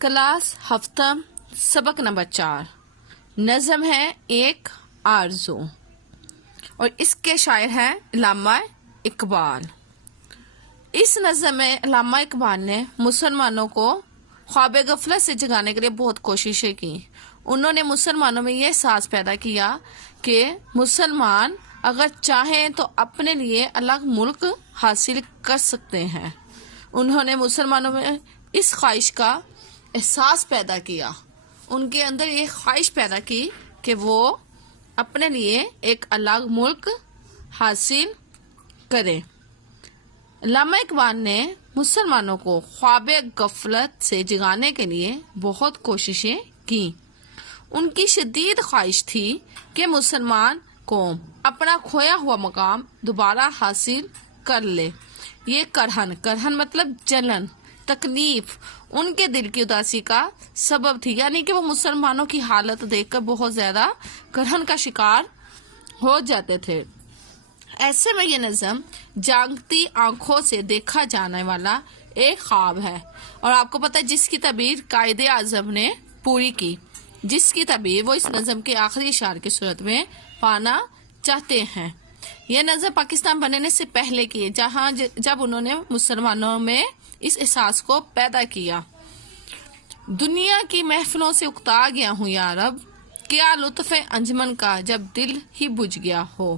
Class ہفتم سبق number 4 نظم ہے ایک آرزو اور اس کے شاعر ہیں علامہ اقبال۔ اس نظم میں علامہ اقبال نے مسلمانوں کو خواب غفلت سے جگانے کے لیے بہت کوششیں کی۔ انہوں نے مسلمانوں میں یہ احساس پیدا کیا کہ مسلمان اگر چاہیں تو اپنے لیے الگ ملک حاصل کر سکتے ہیں۔ انہوں نے مسلمانوں میں اس خواہش کا احساس پیدا کیا، ان کے اندر یہ خواہش پیدا کی کہ وہ اپنے لیے ایک الگ ملک حاصل کریں۔ علامہ اقبال نے مسلمانوں کو خواب غفلت سے جگانے کے لیے بہت کوششیں کی۔ ان کی شدید خواہش تھی کہ مسلمان قوم اپنا کھویا ہوا مقام دوبارہ حاصل کر لے۔ یہ کرہن مطلب جلن، تکلیف ان کے دل کی اداسی کا سبب تھی، یعنی کہ وہ مسلمانوں کی حالت دیکھ کر بہت زیادہ کرہن کا شکار ہو جاتے تھے۔ ایسے میں یہ نظم جاگتی آنکھوں سے دیکھا جانے والا ایک خواب ہے، اور آپ کو پتہ ہے جس کی تعبیر قائد اعظم نے پوری کی، جس کی تعبیر وہ اس نظم کے آخری اشعار کی صورت میں پانا چاہتے ہیں۔ یہ نظم پاکستان بننے سے پہلے کی، جب انہوں نے مسلمانوں میں اس احساس کو پیدا کیا۔ دنیا کی محفلوں سے اکتا گیا ہوں یا رب، کیا لطف انجمن کا جب دل ہی بجھ گیا ہو۔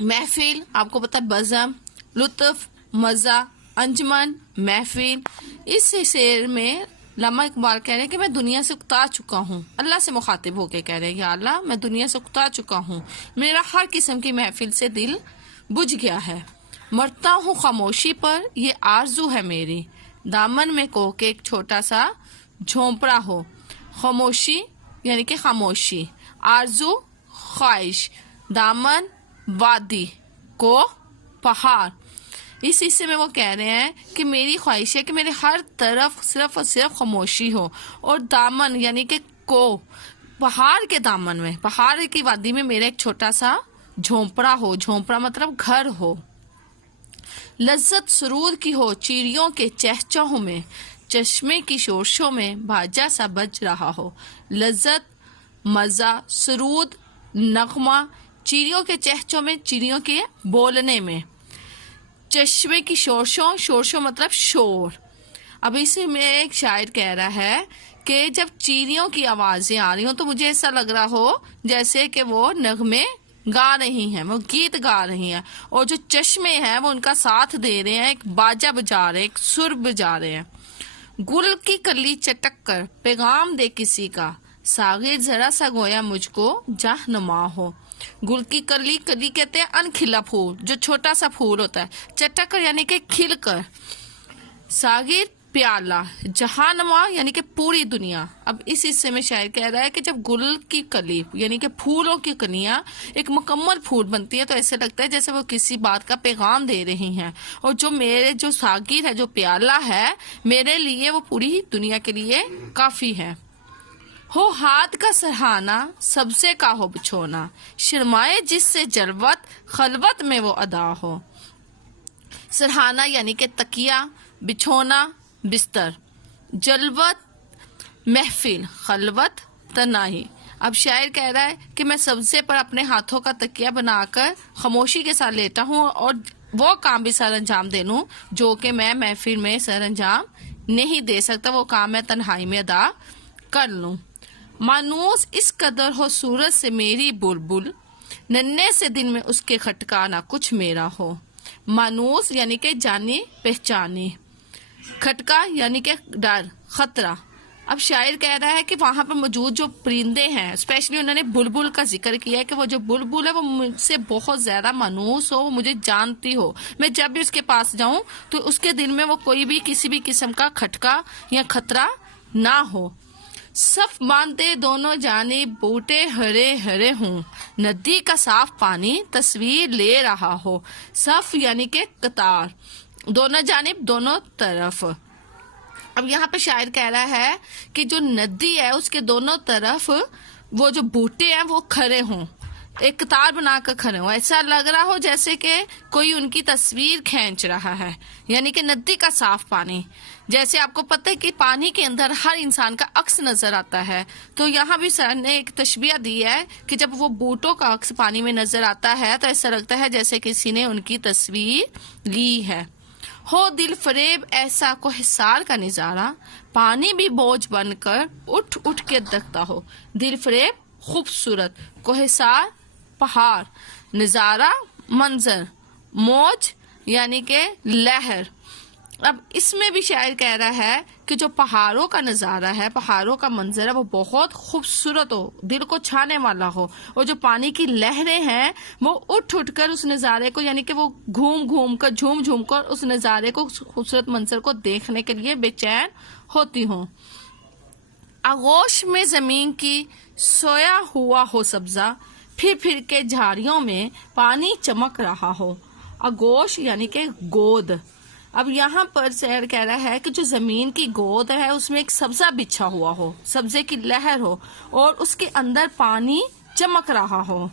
محفل آپ کو پتہ بزم، لطف، مزہ، انجمن، محفل۔ اس شعر میں علامہ اقبال کہہ رہے ہیں کہ میں دنیا سے اکتا چکا ہوں، اللہ سے مخاطب ہو کے کہہ رہے ہیں یا اللہ میں دنیا سے اکتا چکا ہوں، میرا ہر قسم کی محفل سے دل بجھ گیا ہے۔ مرتا ہوں خاموشی پر یہ آرزو ہے میری، دامن میں کوہ کے ایک چھوٹا سا جھونپڑا ہو۔ خاموشی یعنی کہ خاموشی، آرزو خواہش، دامن وادی، کوہ پہاڑ۔ اس حصے میں وہ کہہ رہے ہیں کہ میری خواہش ہے کہ میرے ہر طرف صرف اور صرف خاموشی ہو، اور دامن یعنی کہ کوہ، پہاڑ کے دامن میں، پہاڑ کی وادی میں میرا ایک چھوٹا سا جھونپڑا ہو، جھونپڑا مطلب گھر ہو۔ لذت سرود کی ہو چڑیوں کے چہچہوں میں، چشمے کی شورشوں میں باجا سا بج رہا ہو۔ لذت، مزہ، سرود، نغمہ، چڑیوں کے چہچہوں میں، چڑیوں کے بولنے میں، چشمے کی شورشوں مطلب شور۔ اب اسی میں ایک شاعر کہہ رہا ہے کہ جب چڑیوں کی آوازیں آ رہی ہوں تو مجھے ایسا لگ رہا ہو جیسے کہ وہ نغمے گا رہی ہیں، وہ گیت گا رہی ہیں، اور جو چشمے ہیں وہ ان کا ساتھ دے رہے ہیں، ایک باجا بجا رہے ہیں، ایک سر بجا رہے ہیں۔ گل کی کلی چٹک کر پیغام دے کسی کا، ساغر ذرا سا گویا مجھ کو جاہ نما ہو۔ گل کی کلی، کلی کہتے ہیں انکھلا پھول، جو چھوٹا سا پھول ہوتا ہے، چٹک کر یعنی کہ کھل کر، ساغر پیالہ، جہاں نما یعنی کہ پوری دنیا۔ اب اس حصے میں شاعر کہہ رہا ہے کہ جب گل کی کلی یعنی کہ پھولوں کی کلیاں ایک مکمل پھول بنتی ہے تو ایسے لگتا ہے جیسے وہ کسی بات کا پیغام دے رہی ہیں، اور جو میرے جو ساغر ہے، جو پیالہ ہے، میرے لیے وہ پوری دنیا کے لیے کافی ہے۔ ہو ہاتھ کا سرہانا سبزے کا ہو بچھونا، شرمائے جس سے جلوت خلوت میں وہ ادا ہو۔ سرہانا یعنی کہ تکیہ، بچھونا بستر، جلوت محفل، خلوت تنہائی۔ اب شاعر کہہ رہا ہے کہ میں سبزے پر اپنے ہاتھوں کا تکیہ بنا کر خاموشی کے ساتھ لیٹا ہوں اور وہ کام بھی سر انجام دے لوں جو کہ میں محفل میں سر انجام نہیں دے سکتا، وہ کام میں تنہائی میں ادا کر لوں۔ مانوس اس قدر ہو صورت سے میری بلبل، ننھے سے دن میں اس کے کھٹکا نہ کچھ میرا ہو۔ مانوس یعنی کہ جانی پہچانی، کھٹکا یعنی کہ ڈر، خطرہ۔ اب شاعر کہہ رہا ہے کہ وہاں پر موجود جو پرندے ہیں، اسپیشلی انہوں نے بلبل کا ذکر کیا ہے کہ وہ جو بلبل ہے وہ مجھ سے بہت زیادہ مانوس ہو، وہ مجھے جانتی ہو، میں جب بھی اس کے پاس جاؤں تو اس کے دل میں وہ کوئی بھی کسی بھی قسم کا کھٹکا یا خطرہ نہ ہو۔ صف باندھے دونوں جانب بوٹے ہرے ہرے ہوں، ندی کا صاف پانی تصویر لے رہا ہو۔ صف یعنی کہ قطار، دونوں جانب دونوں طرف۔ اب یہاں پہ شاعر کہہ رہا ہے کہ جو ندی ہے اس کے دونوں طرف وہ جو بوٹے ہیں وہ کھڑے ہوں، ایک قطار بنا کر کھڑے ہوں، ایسا لگ رہا ہو جیسے کہ کوئی ان کی تصویر کھینچ رہا ہے، یعنی کہ ندی کا صاف پانی۔ جیسے آپ کو پتہ ہے کہ پانی کے اندر ہر انسان کا عکس نظر آتا ہے، تو یہاں بھی سر نے ایک تشبیہ دی ہے کہ جب وہ بوٹوں کا عکس پانی میں نظر آتا ہے تو ایسا لگتا ہے جیسے کسی نے ان کی تصویر لی ہے۔ ہو دل فریب ایسا کوہسار کا نظارہ، پانی بھی بوجھ بن کر اٹھ اٹھ کے دکھتا ہو۔ دل فریب خوبصورت، کوہسار پہاڑ، نظارہ منظر، موج یعنی کہ لہر۔ اب اس میں بھی شاعر کہہ رہا ہے کہ جو پہاڑوں کا نظارہ ہے، پہاڑوں کا منظر ہے، وہ بہت خوبصورت ہو، دل کو چھانے والا ہو، اور جو پانی کی لہریں ہیں وہ اٹھ اٹھ کر اس نظارے کو، یعنی کہ وہ گھوم گھوم کر، جھوم جھوم کر اس نظارے کو، خوبصورت منظر کو دیکھنے کے لیے بے چین ہوتی ہوں۔ آغوش میں زمین کی سویا ہوا ہو سبزہ، پھر پھر کے جھاڑیوں میں پانی چمک رہا ہو۔ آغوش یعنی کہ گود۔ اب یہاں پر شاعر کہہ رہا ہے کہ جو زمین کی گود ہے اس میں ایک سبزہ بچھا ہوا ہو، سبزے کی لہر ہو، اور اس کے اندر پانی چمک رہا ہو۔